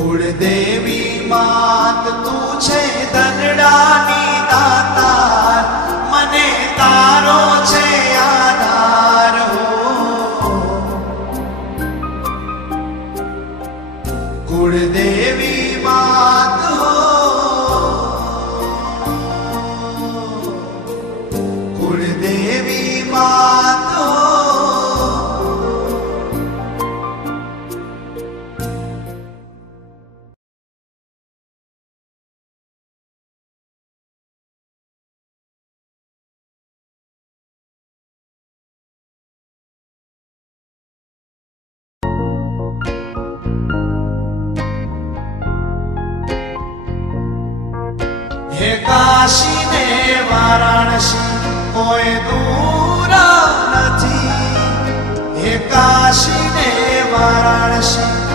કુળદેવી માત તું છે દનડાની દાતાર, મને તારો છે આધાર હો. કુળદેવી માત હો, કુળદેવી માત હો. હે કાશી ને વારાણસી કોઈ દૂર નથી, હે કાશી ને વારાણસી